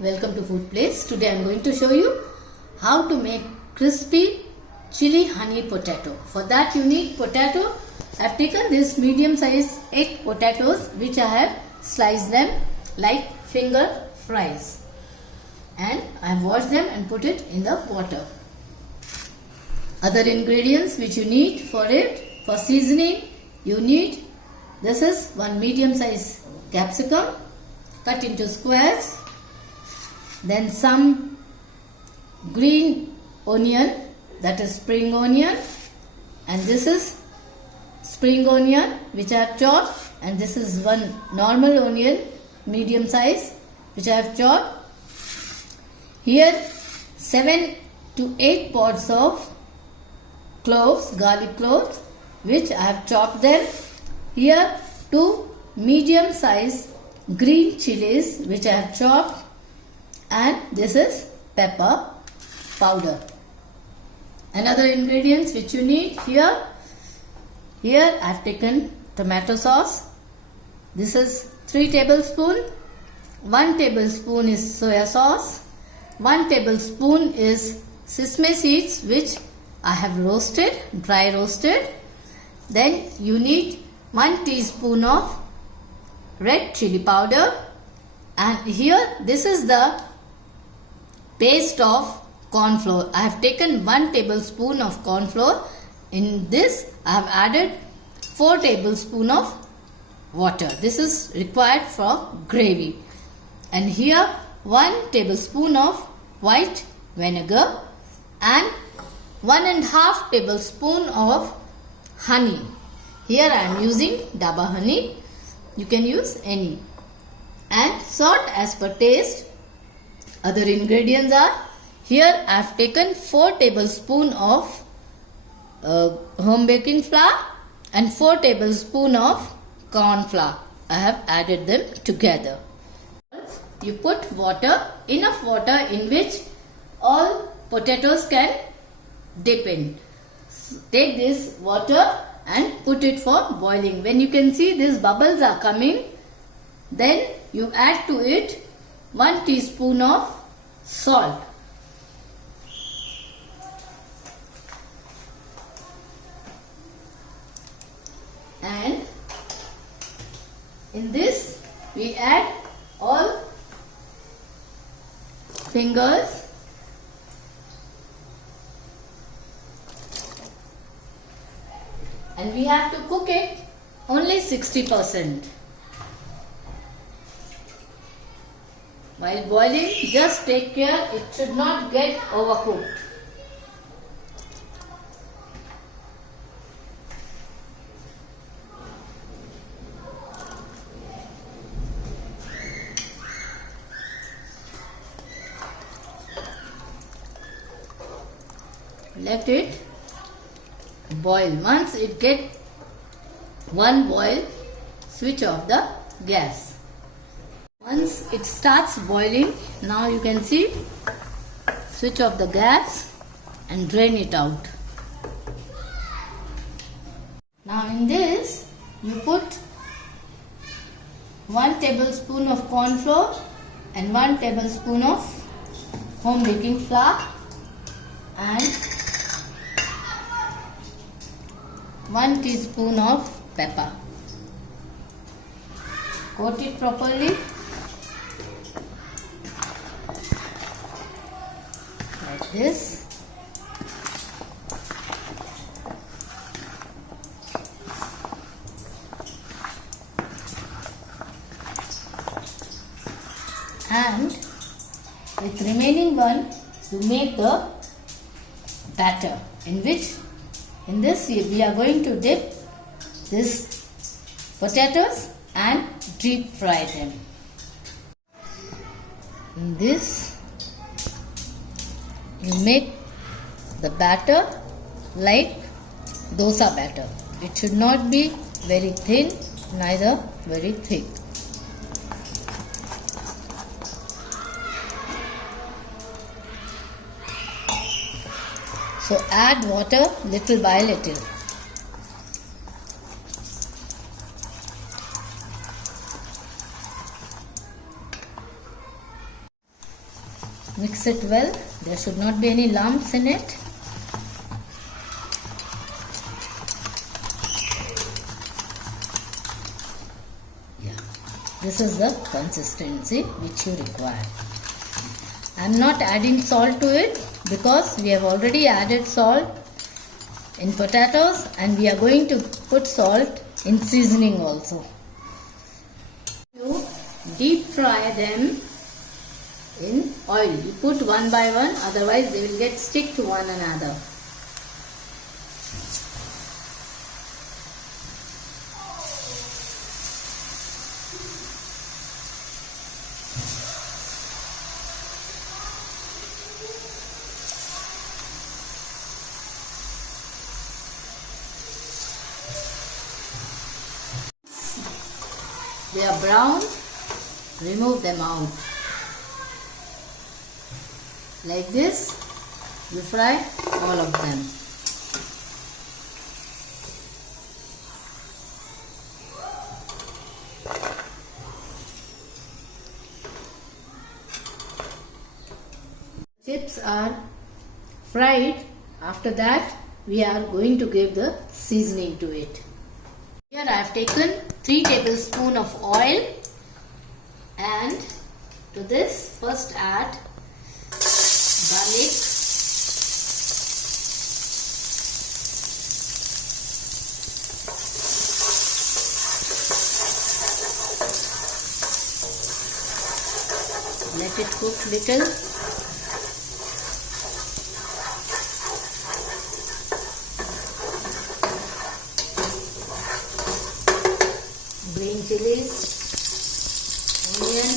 welcome to Food Place. Today I am going to show you how to make crispy chili honey potato. For that you need potato. I have taken this medium size 8 potatoes which I have sliced them like finger fries, and I have washed them and put it in the water. Other ingredients which you need for it, for seasoning, you need, this is one medium size capsicum cut into squares, then some green onion, that is spring onion, and this is spring onion which I have chopped, and this is one normal onion medium size which I have chopped. Here 7 to 8 pods of cloves, garlic cloves, which I have chopped them. Here 2 medium size green chilies which I have chopped, and this is pepper powder. Another ingredients which you need here I have taken tomato sauce. This is 3 tablespoons. 1 tablespoon is soya sauce. 1 tablespoon is sesame seeds which I have roasted, dry roasted. Then you need 1 teaspoon of red chili powder, and here this is the paste of corn flour. I have taken 1 tablespoon of corn flour. In this I have added 4 tablespoons of water. This is required for gravy. And here 1 tablespoon of white vinegar and 1.5 tablespoon of honey. Here I am using Dabur honey. You can use any. And salt as per taste. Other ingredients are, here I have taken 4 tablespoons of home baking flour and 4 tablespoons of corn flour. I have added them together. You put water, enough water in which all potatoes can dip in. Take this water and put it for boiling. When you can see these bubbles are coming, then you add to it 1 teaspoon of salt. And in this we add all fingers, and we have to cook it only 60%. While boiling, just take care it should not get overcooked. Let it boil. Once it gets one boil, switch off the gas. Once it starts boiling, now you can see, switch off the gas and drain it out. Now in this you put 1 tablespoon of corn flour and 1 tablespoon of home baking flour and 1 teaspoon of pepper. Coat it properly like this. And with remaining one, you make the batter, in which in this we are going to dip this potatoes and deep fry them. In this you make the batter like dosa batter. It should not be very thin, neither very thick. So add water little by little. Mix it well. There should not be any lumps in it. Yeah, this is the consistency which you require. I am not adding salt to it because we have already added salt in potatoes, and we are going to put salt in seasoning also. You deep fry them in oil. You put one by one, otherwise they will get stick to one another. They are brown, remove them out. Like this, you fry all of them. Chips are fried. After that, we are going to give the seasoning to it. Here I have taken 3 tablespoons of oil, and to this first add garlic, let it cook little. Green chilies, onion,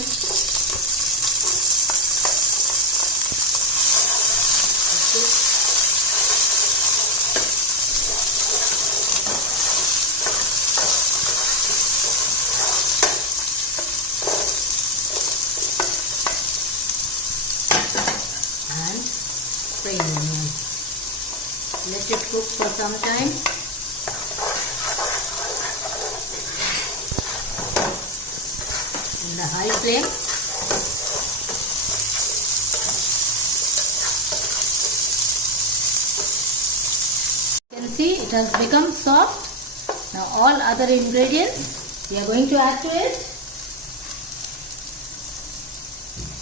and spring onion. Let it cook for some time. In the high flame. You can see it has become soft. Now all other ingredients we are going to add to it.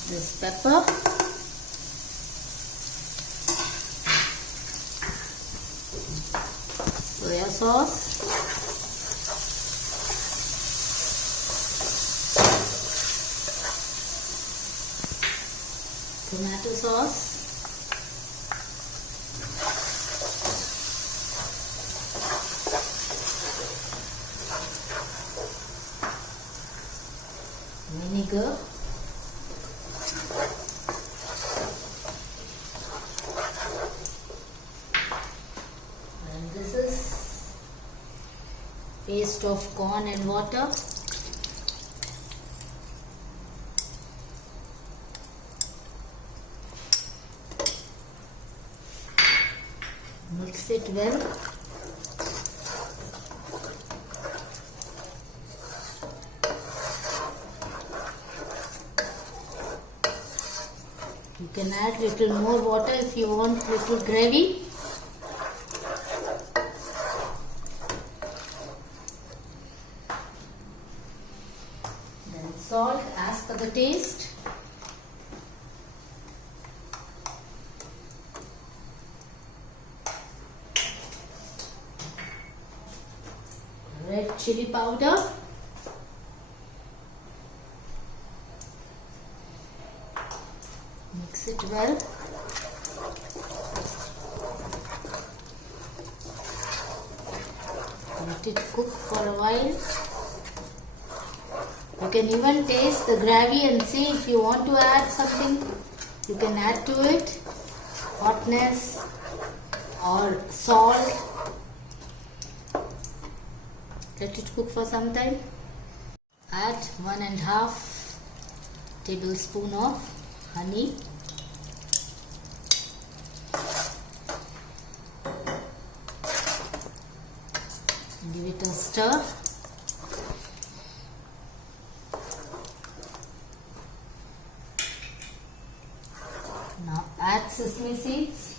This pepper, soya sauce, tomato sauce, vinegar, and this is paste of corn and water. Mix it well. You can add little more water if you want little gravy. Then salt as per the taste. Red chili powder, mix it well. Let it cook for a while. You can even taste the gravy and see if you want to add something. You can add to it hotness or salt. Let it cook for some time. Add 1.5 tablespoon of honey. Give it a stir. add sesame seeds.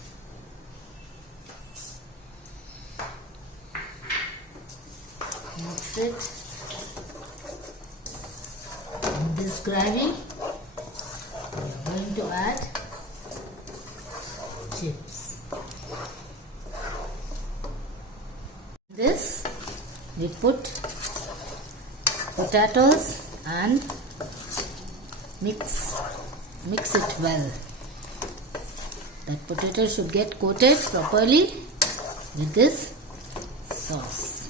Mix it. In this gravy, we are going to add chips. This we put potatoes and mix it well. That potato should get coated properly with this sauce.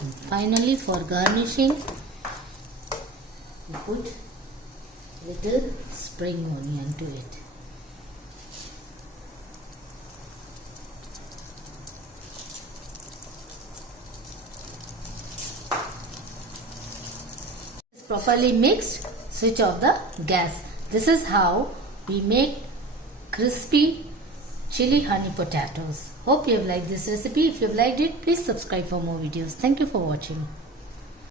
And finally, for garnishing, we put little spring onion to it. Properly mixed, switch off the gas. This is how we make crispy chili honey potatoes. Hope you have liked this recipe. If you have liked it, please subscribe for more videos. Thank you for watching.